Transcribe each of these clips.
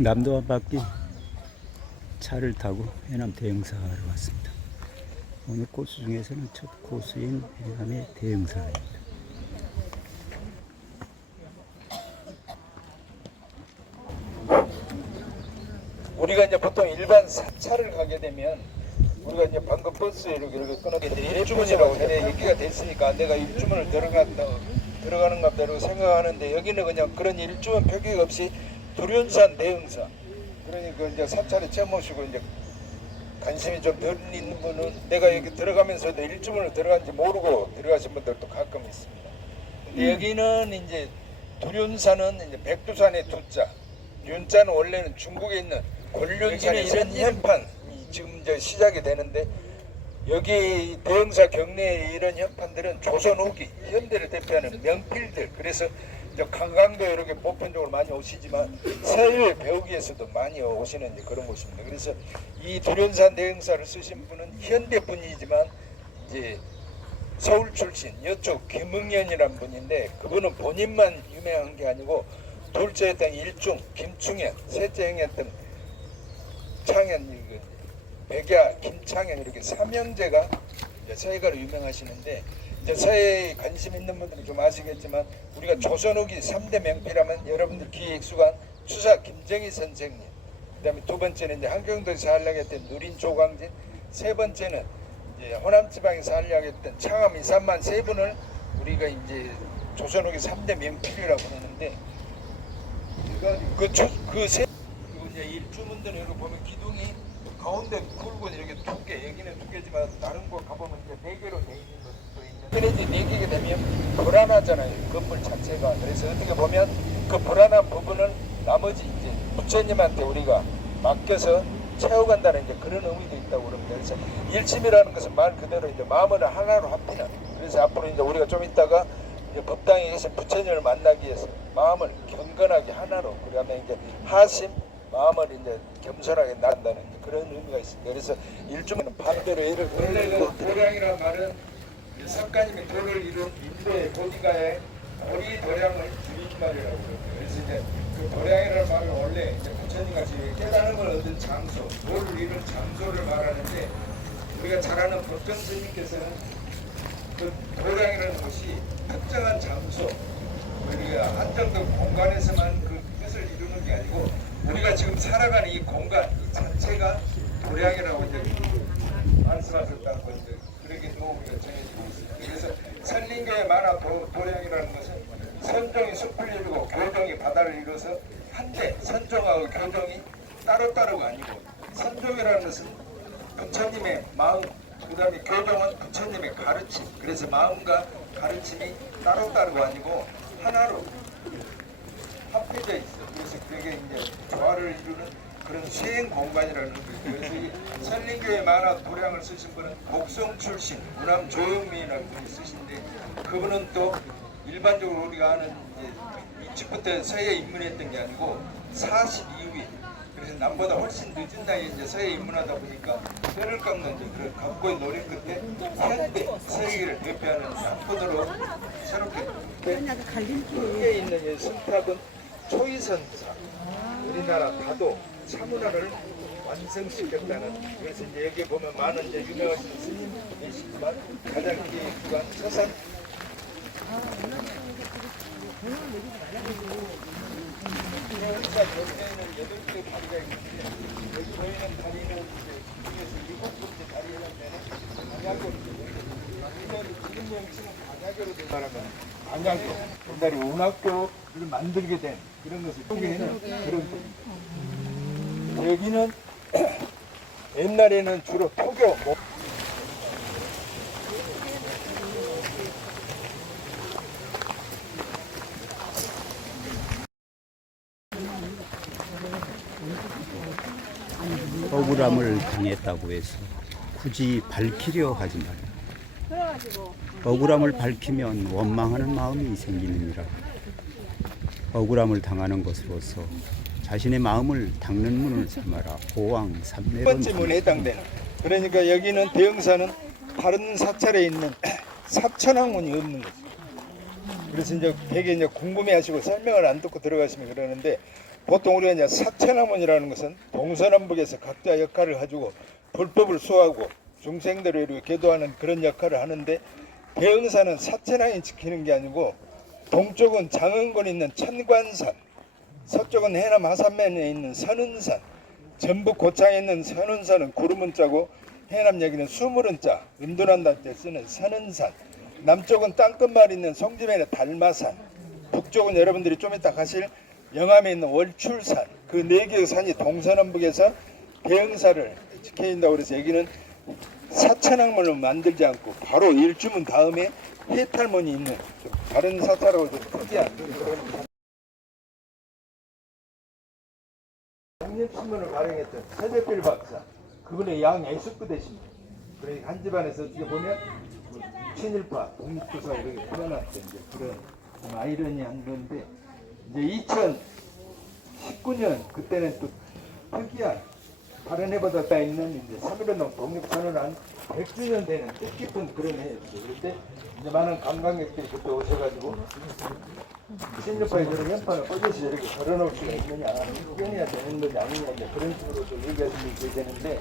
남도 한 바퀴 차를 타고 해남 대흥사로 왔습니다. 오늘 코스 중에서는 첫 코스인 해남의 대흥사입니다. 우리가 이제 보통 일반 사차를 가게 되면 우리가 이제 방금 버스 이렇게 끊어게 되면 일주문이라고 얘기가 됐으니까 내가 일주문을 들어가는 것 같다고 생각하는데, 여기는 그냥 그런 일주문 표기가 없이 두륜산 대흥사. 그러니까 이제 사찰에 처음 오시고 이제 관심이 좀 덜 있는 분은 내가 여기 들어가면서도 일주문을 들어간지 모르고 들어가신 분들도 가끔 있습니다. 근데 여기는 이제 두륜산은 이제 백두산의 두자, 윤자는 원래는 중국에 있는 곤륜산의 이런 현판 지금 이제 시작이 되는데, 여기 대흥사 경내에 이런 현판들은 조선 후기 현대를 대표하는 명필들. 그래서 이제 관광도 이렇게 보편적으로 많이 오시지만 서예를 배우기 위해서도 많이 오시는 그런 곳입니다. 그래서 이 두륜산 대흥사를 쓰신 분은 현대 분이지만 이제 서울 출신 여쪽 김응연이라는 분인데, 그분은 본인만 유명한 게 아니고 둘째였던 일중, 김충현, 셋째 형이었던 창현, 백야, 김창현 이렇게 삼형제가 서예가로 유명하시는데, 이제 서예에 관심 있는 분들은 좀 아시겠지만 우리가 조선 후기 3대 명필하면 여러분들 귀에 익숙한 추사 김정희 선생님, 그다음에 두 번째는 이제 한경도에서 활약했던 누린 조광진, 세 번째는 이제 호남 지방에서 활약했던 창암 이산만, 세 분을 우리가 이제 조선 후기 3대 명필이라고 하는데, 그세 이제 일주문들은 여기 보면 기둥이 가운데 굵은 이렇게 두 개, 여기는 두 개지만 다른 곳 가보면 이제 네 개로 돼 있는 것도 있는데, 그래도 네 개가 되면 불안하잖아요, 건물 자체가. 그래서 어떻게 보면 그 불안한 부분을 나머지 이제 부처님한테 우리가 맡겨서 채워간다는 이제 그런 의미도 있다고 그럽니다. 그래서 일침이라는 것은 말 그대로 이제 마음을 하나로 합히는. 그래서 앞으로 이제 우리가 좀 있다가 이제 법당에 계신 부처님을 만나기 위해서 마음을 경건하게 하나로, 그다음에 이제 하심, 마음을 이제 겸손하게 난다는 그런 의미가 있습니다. 그래서 일주문은 반대로 예를 들어 도량이라는 말은 석가님이 도를 이룬 인도의 보디가의 도리 도량을 줄임말이라고 그럽니다. 그래서 이제 그 도량이라는 말은 원래 이제 부처님같이 깨달음을 얻은 장소, 도를 이룬 장소를 말하는데, 우리가 잘 아는 법정 스님께서는 그 도량이라는 것이 특정한 장소, 우리가 한정된 공간에서만 그 뜻을 이루는 게 아니고 우리가 지금 살아가는 이 공간 이 자체가 도량이라고 이제 말씀하셨다고 이제 그렇게 또 우리가 정해지고 있습니다. 그래서 선림교의 만화 도량이라는 것은 선종이 숲을 이루고 교종이 바다를 이루어서 한데, 선종하고 교종이 따로따로가 아니고, 선종이라는 것은 부처님의 마음, 그 다음에 교종은 부처님의 가르침. 그래서 마음과 가르침이 따로따로가 아니고 하나로 합해져 있어. 그래서 그게 이제 조화를 이루는 그런 수행 공간이라는 거죠. 그래서 이 선림교의 만화 도량을 쓰신 분은 곡성 출신 우남 조영민이라는 분이 쓰신데, 그분은 또 일반적으로 우리가 아는 이제 일찍부터 서예에 입문했던 게 아니고 42위. 그래서 남보다 훨씬 늦은 나이에 이제 서예에 입문하다 보니까 뼈를 깎는 이제 그런 각고의 노력 끝에 현대 서예를 대표하는 한분으로 새롭게 여기에 있는 이 승탑은 초이선사, 우리나라 다도 차문화를 완성시켰다는. 그래서 이제 여기 보면 많은 이제 유명하신 스님 계시지만 가장 귀에 익숙한 서산 대흥사 경내에는 8개 다리가 있는데, 여기 보이는 다리는 이제 중에서 7번째 다리라는 데는 방향으로, 지금 명칭은 방향으로 된 사람은 방향교, 옛날에 운학교를 만들게 된 그런 것을 소개하는 그런 겁니다. 여기는 옛날에는 주로 토교, 억울함을 당했다고 해서 굳이 밝히려 하지 말라. 억울함을 밝히면 원망하는 마음이 생기느니라. 억울함을 당하는 것으로서 자신의 마음을 닦는 문을 삼아라. 호왕 첫 삼례론. 번째 문에 해당되는. 그러니까 여기는 대흥사는 다른 사찰에 있는 사천왕문이 없는 거죠. 그래서 이제 되게 이제 궁금해하시고 설명을 안 듣고 들어가시면 그러는데, 보통 우리가 이제 사천왕문이라는 것은 동서남북에서 각자 역할을 가지고 불법을 수호하고 중생들을 이렇게 계도하는 그런 역할을 하는데, 대흥사는 사천왕이 지키는 게 아니고 동쪽은 장흥군에 있는 천관산, 서쪽은 해남 하산면에 있는 선운산, 전북 고창에 있는 선운산은 구름은자고 해남 여기는 수물은자, 은둔한다 때 쓰는 선운산, 남쪽은 땅끝마을에 있는 송지면의 달마산, 북쪽은 여러분들이 좀 이따 가실 영암에 있는 월출산, 그 네 개의 산이 동서남북에서 대흥사를 지켜진다고 그래서 여기는 사천왕문을 만들지 않고 바로 일주문 다음에 해탈문이 있는 좀 다른 사찰하고 좀 특이한 독립신문을 발행했던 서재필 박사, 그분의 양애숙부 되십니다. 그러니까 한 집안에서 어떻게 보면 친일파 독립투사 이렇게 풀어놨던 이제 그런 좀 아이러니한 건데, 이제 2019년 그때는 또 특이한 다른 해보다 있는 이제 3.1운동 독립선언한 100주년 되는 뜻깊은 그런 해였죠. 그런데 이제 많은 관광객들이 그때 오셔가지고 친일파의 그런 연판을 꽂아서 이렇게 걸어놓을 수가 있느냐, 이겨내야 되는 거지 아니냐, 이제 그런 식으로 좀 얘기하시면 되는데,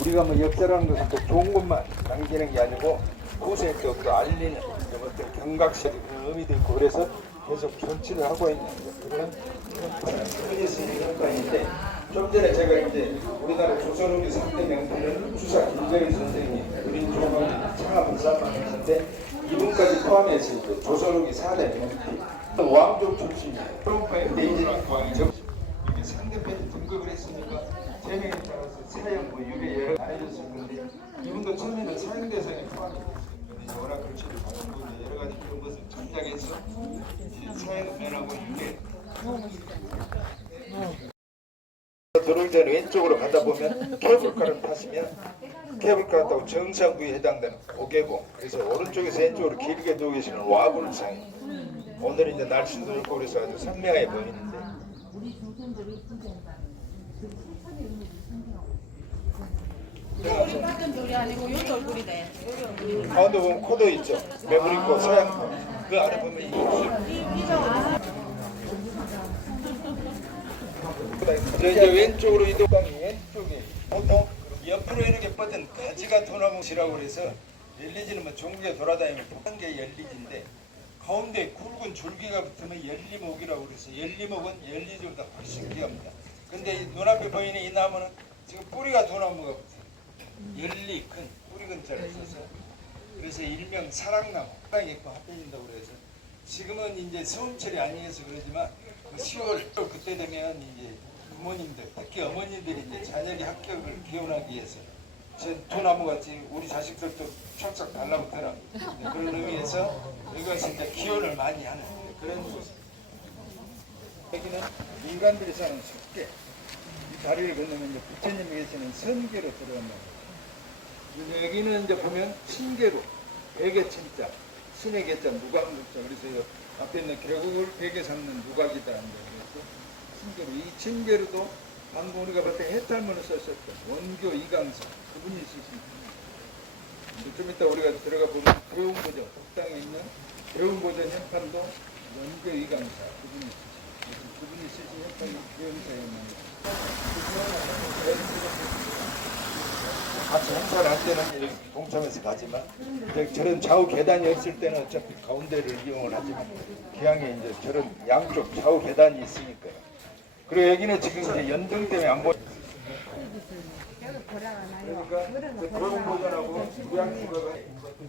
우리가 뭐 역사라는 것은 또 좋은 것만 남기는 게 아니고 후세에 또 알리는 어떤 경각심의 의미도 있고, 그래서 계속 전치를 하고 있는 그런 현관인데, 좀 전에 제가 이제 우리나라 조선후기 3대 명필은 주사 김정일 선생님, 우리 조선 창화문산방이었는데 이분까지 포함해서 이제 조선후기 4대 명필, 왕족 출신이에요. 트럼프의 베이징 왕이죠. 이게 상대편이 등극을 했으니까 제명에 따라서 사형 뭐 유배 여러 안 해줬을 건데, 이분도 처음에는 사형 대상에 포함이 됐어요. 근데 워낙 글씨를 받고 여러 가지 그런 것을 전작해서 사형을 면하고 유배. 들어오기 전에 왼쪽으로 가다 보면 케이블카를 타시면 케이블카 타고 정상부에 해당되는 고개고, 그래서 오른쪽에서 왼쪽으로 길게 두고 계시는 와불상이 오늘 이제 날씨도 좋고 그래서 아주 선명해 보이는데, 우리 같은 돌이 아니고 여기 얼굴이 돼. 여기 얼굴이. 가운데 보면 코도 있죠. 매물 있고 서양코. 그 아래 보면 이 입술. 저 이제 왼쪽으로 이동. 왼쪽에 보통 옆으로 이렇게 뻗은 가지가 도나무시라고 그래서 열리지는 뭐 전국에 돌아다니면 한 개 열리지인데, 가운데 굵은 줄기가 붙으면 열리목이라고 그래서 열리목은 열리지보다 훨씬 귀합니다. 근데 이 눈앞에 보이는 이 나무는 지금 뿌리가 도나무가 붙어요. 열리 큰 뿌리 근자를 써서, 그래서 일명 사랑나무, 사랑이 있고 합해진다고 그래서 지금은 이제 서울철이 아니어서 그러지만 그 10월 그때 되면 이제 부모님들, 특히 어머니들이 이제 자녀의 합격을 기원하기 위해서 두 나무 같이 우리 자식들도 촥촥 달라붙어라 그런 의미에서 이것이 이제 기원을 많이 하는 그런 곳입니다. 여기는 인간들이 사는 숲계, 이 다리를 건너면 이제 부처님이 계시는 선계로 들어간다. 여기는 이제 보면 신계로, 백의 친자, 신의 계자, 무광국자, 그래서 앞에 있는 계곡을 백에 삼는 무각이다. 그래서 신계로, 이 신계로도 방금 우리가 봤을 때 해탈문을 썼었던 원교 이강사 그분이 있으십니다. 좀 이따 우리가 들어가 보면 대웅보전, 북당에 있는 대웅보전 현판도 원교 이강사 그분이 있으십니다. 그분이 쓰신 현판이 대웅사였습니다. 같이 행사를 할 때는 동참해서 가지만, 저런 좌우 계단이 없을 때는 어차피 가운데를 이용을 하지만, 기왕에 이제 저런 양쪽 좌우 계단이 있으니까요. 그리고 여기는 지금 이제 연등 때문에 안 보여. 그러니까 대웅 보전하고 무양수가가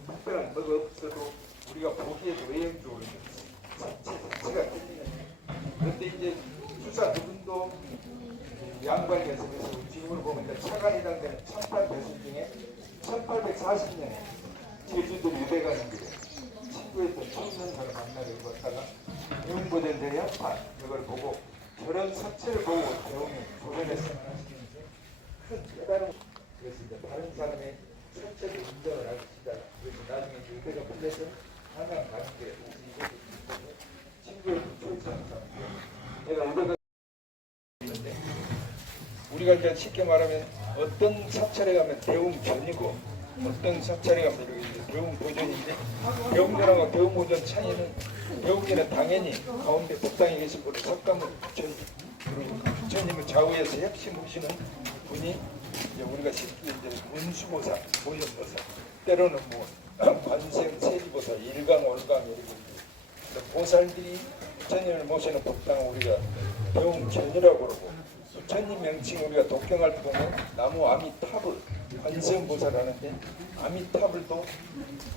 특별한 뭐가 없어도 우리가 보기에도 외형적으로 자체가 틀리는. 그런데 이제 수사 그분도 양반에서 지금으로 보면 차관이라는 데는 1800년 중에 1840년에 제주도 유배 가는 길에 친구였던 청년사를 만나러 갔다가 대웅보전 대연판 이걸 보고 저런 사체를 보고 대웅이 조선에서 큰 깨달음, 그래서 이제 다른 사람의 사체를 인정을 하기 시작. 그래서 나중에 유배가 풀려서 한양 가는 게 친구였던 초이사는 사람. 내가 유배가 우리가 이제 쉽게 말하면 어떤 사찰에 가면 대웅전이고 어떤 사찰에 가면 이렇게 대웅보전인데, 대웅전하고 대웅보전 차이는, 대웅전은 당연히 가운데 법당에 계신 분을 석가모니 부처님, 그리고 좌우에서 핵심 보시는 분이 이제 우리가 쉽게 이제 문수보살, 보현보살, 때로는 뭐 관세음, 세리보살, 일강, 월강 이렇게 있고, 보살들이 부처님을 모시는 법당은 우리가 배운 견이라고 그러고, 부처님 명칭 우리가 독경할 때 보면 나무 아미타불, 관세음 보살 하는데 아미타불도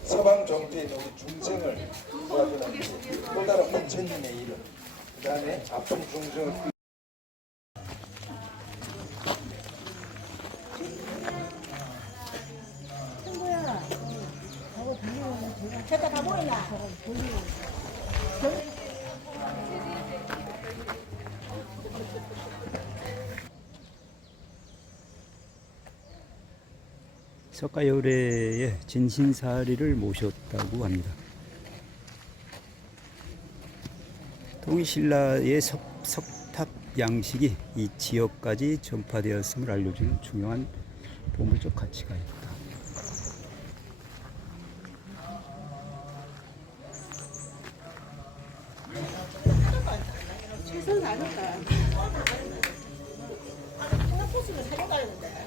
서방 종교에 있는 우리 중생을 도와주는 또 다른 부처님의 이름, 그 다음에 아픈 중생을 제가 다 보이나? 석가열애의 진신사리를 모셨다고 합니다. 통일신라의 석탑 양식이 이 지역까지 전파되었음을 알려주는 중요한 보물적 가치가 있다. 최선 아닐까? 하나 포스를 사려가는데.